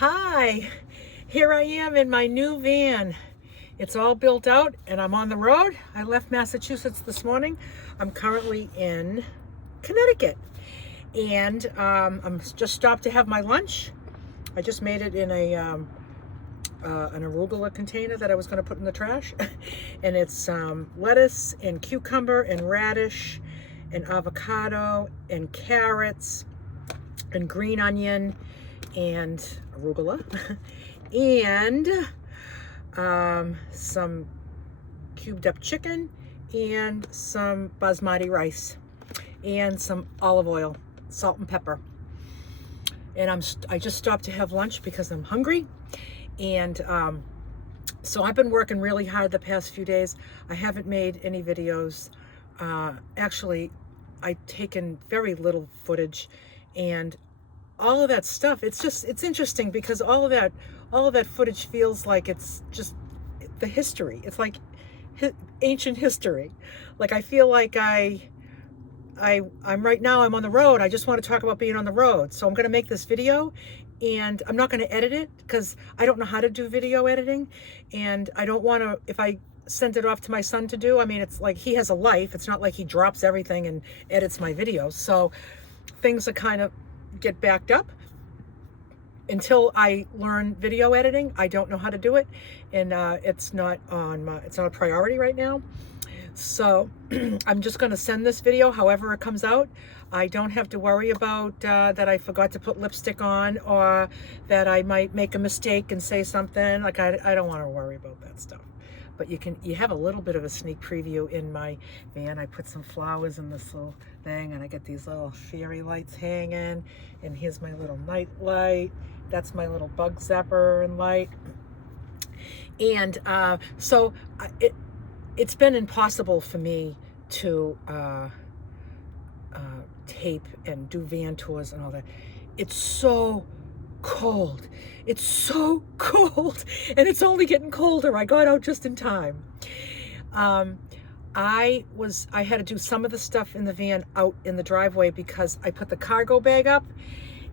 Hi, here I am in my new van. It's all built out and I'm on the road. I left Massachusetts this morning. I'm currently in Connecticut and I'm just stopped to have my lunch. I just made it in an arugula container that I was going to put in the trash. And it's lettuce and cucumber and radish and avocado and carrots and green onion and arugula and some cubed up chicken and some basmati rice and some olive oil, salt and pepper. And I just stopped to have lunch because I'm hungry. And so I've been working really hard the past few days. I haven't made any videos. Actually, I've taken very little footage, and all of that stuff, it's interesting because all of that footage feels like it's just the history. It's like ancient history. Like I feel like I'm right now, I'm on the road. I just want to talk about being on the road. So I'm going to make this video, and I'm not going to edit it because I don't know how to do video editing, and I don't want to, if I send it off to my son to do, I mean, it's like he has a life. It's not like he drops everything and edits my videos. So things are kind of get backed up until I learn video editing. I don't know how to do it, and it's not a priority right now. So I'm just going to send this video however it comes out. I don't have to worry about that I forgot to put lipstick on, or that I might make a mistake and say something. Like I don't want to worry about that stuff. But you have a little bit of a sneak preview in my van. I put some flowers in this little thing, and I get these little fairy lights hanging. And here's my little night light. That's my little bug zapper and light. And so it's been impossible for me to tape and do van tours and all that. It's so cold. It's so cold, and it's only getting colder. I got out just in time. I had to do some of the stuff in the van out in the driveway because I put the cargo bag up,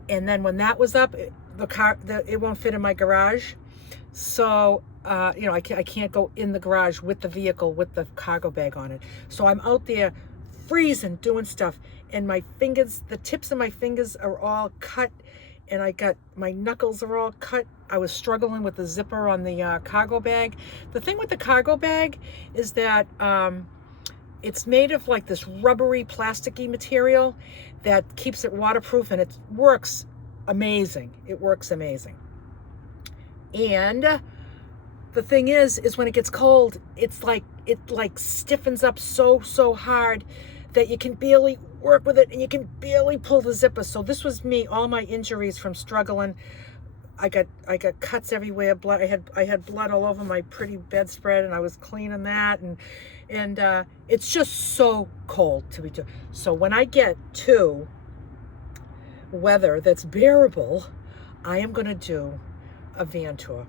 and then when that was up, it won't fit in my garage. So I can't go in the garage with the vehicle with the cargo bag on it. So I'm out there freezing doing stuff, and my fingers, the tips of my fingers are all cut, and my knuckles are all cut. I was struggling with the zipper on the cargo bag. The thing with the cargo bag is that it's made of like this rubbery, plasticky material that keeps it waterproof, and it works amazing. It works amazing. And the thing is when it gets cold, it stiffens up so hard that you can barely work with it, and you can barely pull the zipper. So this was me, all my injuries from struggling. I got cuts everywhere, blood. I had blood all over my pretty bedspread, and I was cleaning that, and it's just so cold to be doing. So when I get to weather that's bearable, I am going to do a van tour.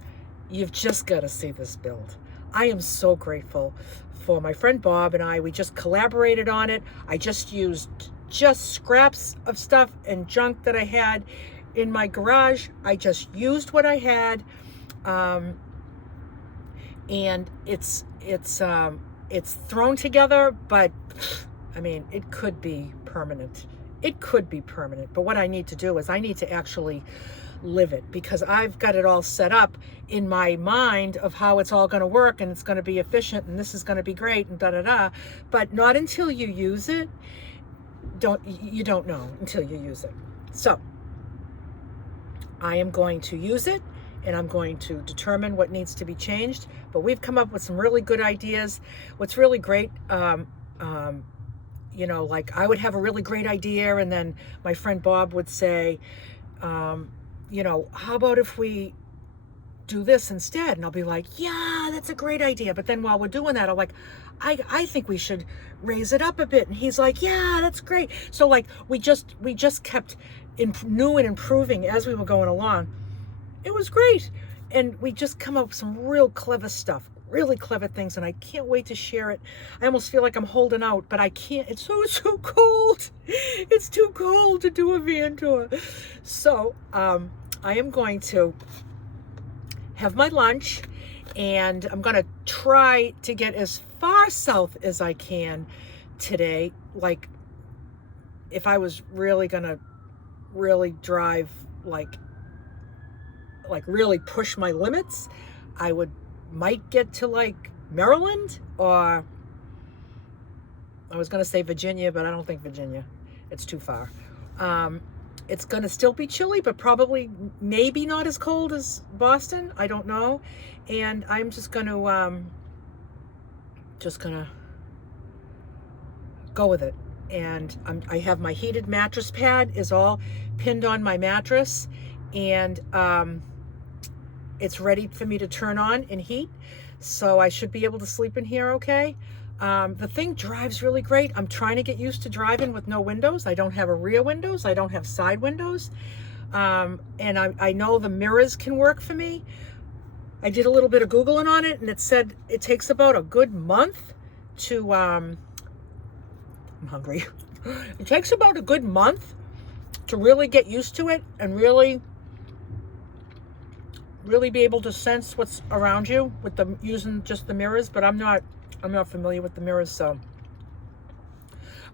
You've just got to see this build. I am so grateful for my friend Bob and I. We just collaborated on it. I just used scraps of stuff and junk that I had in my garage. I just used what I had, and it's thrown together. But I mean, it could be permanent. It could be permanent. But what I need to do is I need to actually live it, because I've got it all set up in my mind of how it's all going to work, and it's going to be efficient, and this is going to be great, and da-da-da. But not until you use it. You don't know until you use it. So I am going to use it, and I'm going to determine what needs to be changed. But we've come up with some really good ideas. What's really great, like I would have a really great idea, and then my friend Bob would say, how about if we do this instead? And I'll be like, yeah, that's a great idea. But then while we're doing that, I'm like, I think we should raise it up a bit. And he's like, yeah, that's great. So like we just kept new and improving as we were going along. It was great. And we just come up with some real clever stuff, really clever things, and I can't wait to share it. I almost feel like I'm holding out, but I can't. It's so cold. It's too cold to do a van tour. So I am going to have my lunch, and I'm going to try to get as far south as I can today. Like, if I was really going to really drive, like really push my limits, I might get to like Maryland, or I was going to say Virginia, but I don't think Virginia. It's too far. It's going to still be chilly, but probably maybe not as cold as Boston. I don't know. And I'm just going to go with it. And I have my heated mattress pad is all pinned on my mattress, and it's ready for me to turn on and heat. So I should be able to sleep in here okay. The thing drives really great. I'm trying to get used to driving with no windows. I don't have a rear windows. I don't have side windows. And I know the mirrors can work for me. I did a little bit of Googling on it, and it said it takes about a good month to, I'm hungry. It takes about a good month to really get used to it and really be able to sense what's around you with using just the mirrors. But I'm not familiar with the mirrors, so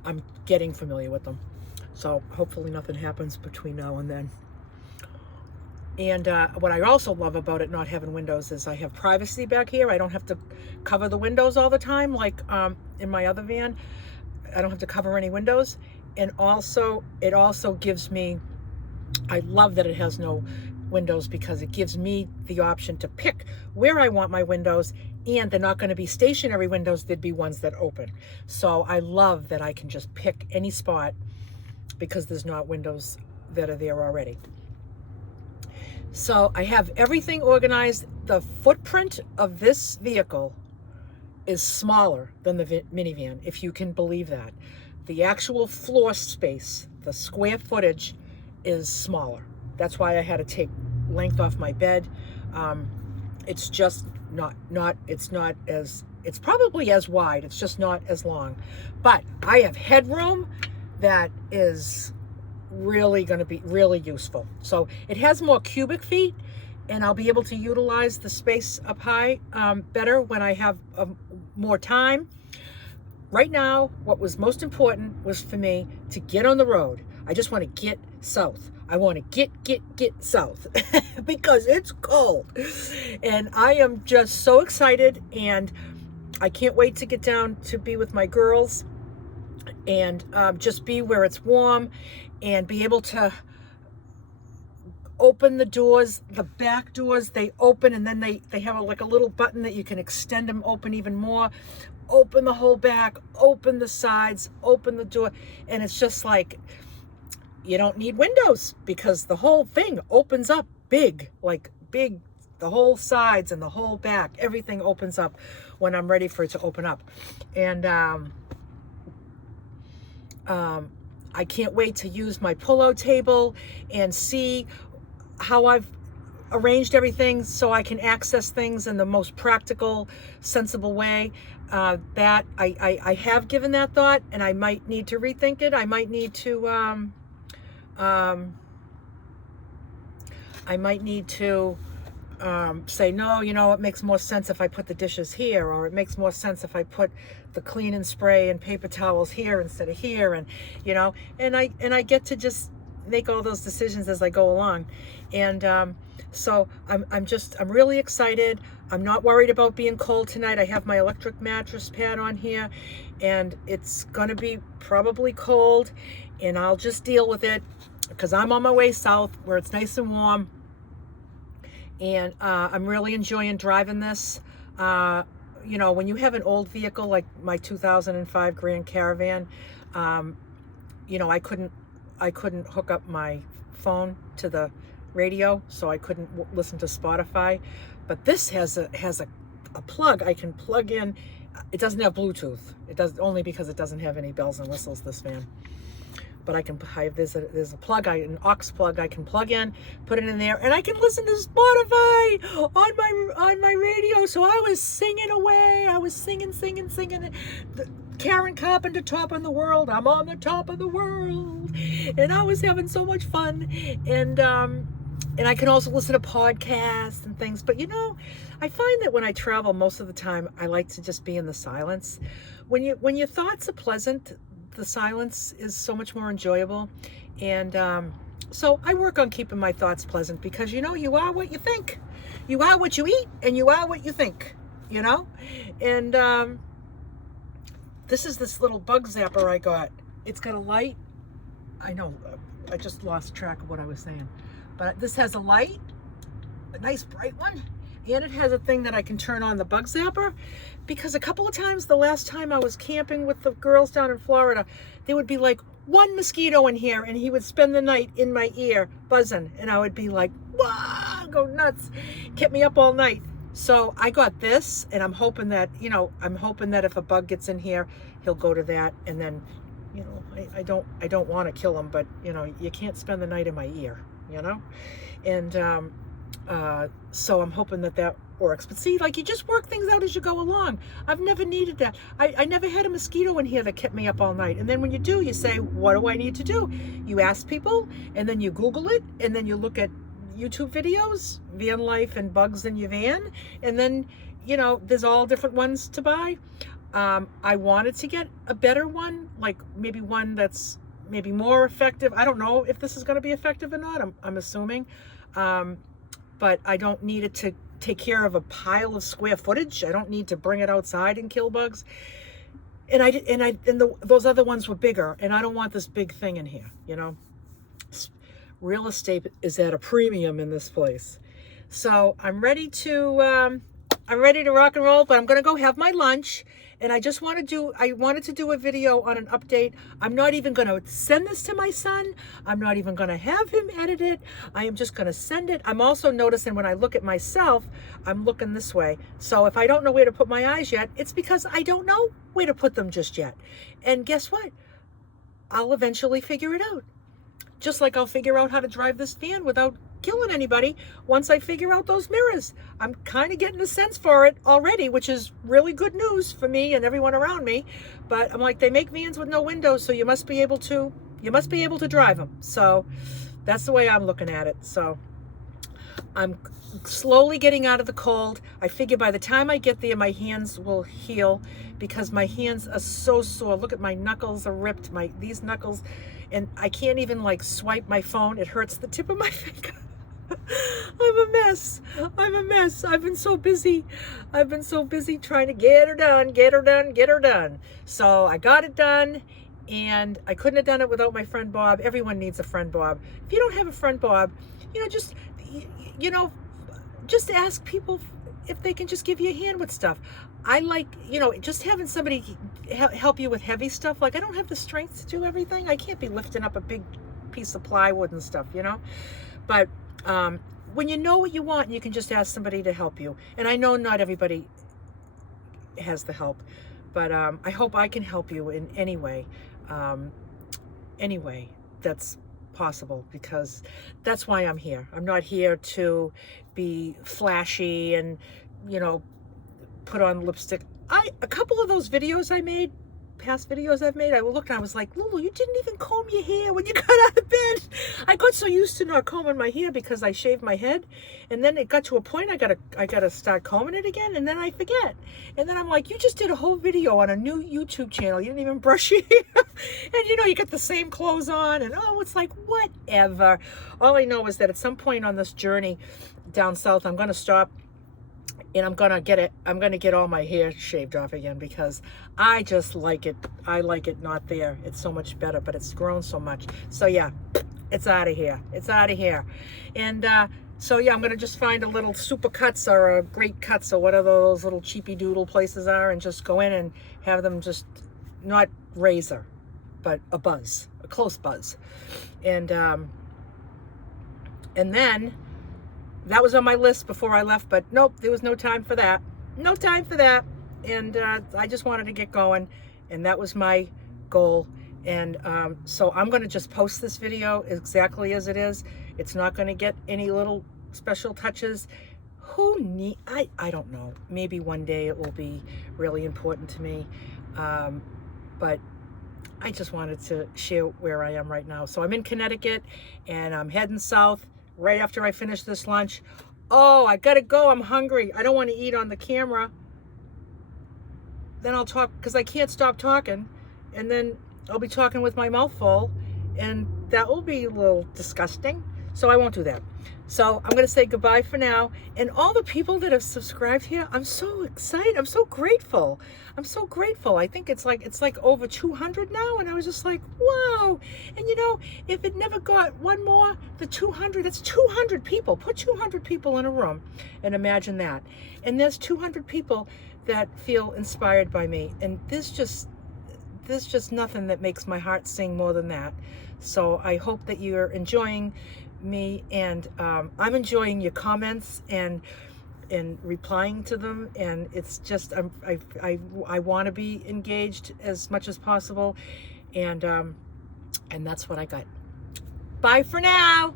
I'm getting familiar with them. So hopefully nothing happens between now and then. And what I also love about it not having windows is I have privacy back here. I don't have to cover the windows all the time like in my other van. I don't have to cover any windows. And also, it also gives me, I love that it has no windows, because it gives me the option to pick where I want my windows, and they're not going to be stationary windows. There'd be ones that open. So I love that I can just pick any spot because there's not windows that are there already. So I have everything organized. The footprint of this vehicle is smaller than the minivan, if you can believe that. The actual floor space, the square footage, is smaller. That's why I had to take length off my bed. It's just it's probably as wide, it's just not as long. But I have headroom that is really going to be really useful. So it has more cubic feet, and I'll be able to utilize the space up high better when I have more time. Right now, what was most important was for me to get on the road. I just want to get south. I want to get south because it's cold. And I am just so excited, and I can't wait to get down to be with my girls and just be where it's warm and be able to open the doors. The back doors, they open, and then they have like a little button that you can extend them open even more. Open the whole back, open the sides, open the door. And it's just like, you don't need windows because the whole thing opens up big, like big, the whole sides and the whole back, everything opens up when I'm ready for it to open up. And I can't wait to use my pull-out table and see how I've arranged everything so I can access things in the most practical, sensible way. That I have given that thought, and I might need to rethink it. I might need to say, no, you know, it makes more sense if I put the dishes here, or it makes more sense if I put the clean and spray and paper towels here instead of here, and you know, and I get to just make all those decisions as I go along. And so I'm really excited. I'm not worried about being cold tonight. I have my electric mattress pad on here, and it's gonna be probably cold, and I'll just deal with it because I'm on my way south where it's nice and warm. And I'm really enjoying driving this. You know, when you have an old vehicle like my 2005 Grand Caravan, you know, I couldn't hook up my phone to the radio, so I couldn't listen to Spotify. But this has a plug I can plug in. It doesn't have Bluetooth. It does, only because it doesn't have any bells and whistles, this van. But there's a plug, an aux plug I can plug in, put it in there, and I can listen to Spotify on my radio. So I was singing away. I was singing. Karen Carpenter, Top of the World. I'm on the top of the world, and I was having so much fun. And and I can also listen to podcasts and things. But you know, I find that when I travel, most of the time, I like to just be in the silence. When your thoughts are pleasant, the silence is so much more enjoyable. And so I work on keeping my thoughts pleasant, because you know, you are what you think. You are what you eat, and you are what you think. You know, and this is this little bug zapper I got. It's got a light. I know, I just lost track of what I was saying. But this has a light, a nice bright one, and it has a thing that I can turn on the bug zapper, because a couple of times, the last time I was camping with the girls down in Florida, there would be like one mosquito in here, and he would spend the night in my ear buzzing, and I would be like, wow, go nuts, kept me up all night. So I got this, and I'm hoping that, you know, if a bug gets in here, he'll go to that, and then, you know, I don't want to kill him, but you know, you can't spend the night in my ear, you know, and so I'm hoping that works. But see, like, you just work things out as you go along. I've never needed that. I never had a mosquito in here that kept me up all night. And then when you do, you say, what do I need to do? You ask people, and then you Google it, and then you look at YouTube videos, van life and bugs in your van, and then, you know, there's all different ones to buy. I wanted to get a better one, like maybe one that's maybe more effective. I don't know if this is going to be effective or not. I'm assuming, but I don't need it to take care of a pile of square footage. I don't need to bring it outside and kill bugs. And those other ones were bigger, and I don't want this big thing in here, you know. Real estate is at a premium in this place. So I'm ready to rock and roll, but I'm gonna go have my lunch. And I wanted to do a video on an update. I'm not even gonna send this to my son. I'm not even gonna have him edit it. I am just gonna send it. I'm also noticing when I look at myself, I'm looking this way. So if I don't know where to put my eyes yet, it's because I don't know where to put them just yet. And guess what? I'll eventually figure it out. Just like I'll figure out how to drive this van without killing anybody once I figure out those mirrors. I'm kind of getting a sense for it already, which is really good news for me and everyone around me. But I'm like, they make vans with no windows, so you must be able to drive them. So that's the way I'm looking at it. So I'm slowly getting out of the cold. I figure by the time I get there, my hands will heal, because my hands are so sore. Look at my knuckles are ripped. These knuckles, and I can't even like swipe my phone. It hurts the tip of my finger. I'm a mess. I've been so busy trying to get her done. So I got it done, and I couldn't have done it without my friend Bob. Everyone needs a friend Bob. If you don't have a friend Bob, just ask people if they can just give you a hand with stuff. I like, just having somebody help you with heavy stuff. Like, I don't have the strength to do everything. I can't be lifting up a big piece of plywood and stuff, But when you know what you want, you can just ask somebody to help you. And I know not everybody has the help, but I hope I can help you in any way that's possible, because that's why I'm here. I'm not here to be flashy and, put on lipstick. A couple of those videos I made, past videos I've made, I looked and I was like, Lulu, you didn't even comb your hair when you got out of bed. I got so used to not combing my hair because I shaved my head, and then it got to a point I gotta start combing it again, and then I forget. And then I'm like, you just did a whole video on a new YouTube channel. You didn't even brush your hair. And you get the same clothes on, and it's like, whatever. All I know is that at some point on this journey down south, I'm gonna stop, and I'm gonna get all my hair shaved off again, because I just like it. I like it not there. It's so much better, but it's grown so much. So yeah, it's out of here. And so yeah, I'm gonna just find a little Super Cuts or a Great Cuts or whatever those little cheapy doodle places are, and just go in and have them just not razor, but a close buzz. And then that was on my list before I left, but nope, there was no time for that. And I just wanted to get going, and that was my goal. And so I'm going to just post this video exactly as it is. It's not going to get any little special touches. I don't know. Maybe one day it will be really important to me. But I just wanted to share where I am right now. So I'm in Connecticut, and I'm heading south right after I finish this lunch. Oh, I gotta go, I'm hungry. I don't want to eat on the camera. Then I'll talk, because I can't stop talking. And then I'll be talking with my mouth full, and that will be a little disgusting. So I won't do that. So I'm going to say goodbye for now. And all the people that have subscribed here, I'm so excited. I'm so grateful. I'm so grateful. I think it's like over 200 now. And I was just like, wow. And you know, if it never got one more, the 200, it's 200 people. Put 200 people in a room and imagine that. And there's 200 people that feel inspired by me. And there's just nothing that makes my heart sing more than that. So I hope that you're enjoying me, and I'm enjoying your comments and replying to them, and it's just I want to be engaged as much as possible, and that's what I got. Bye for now.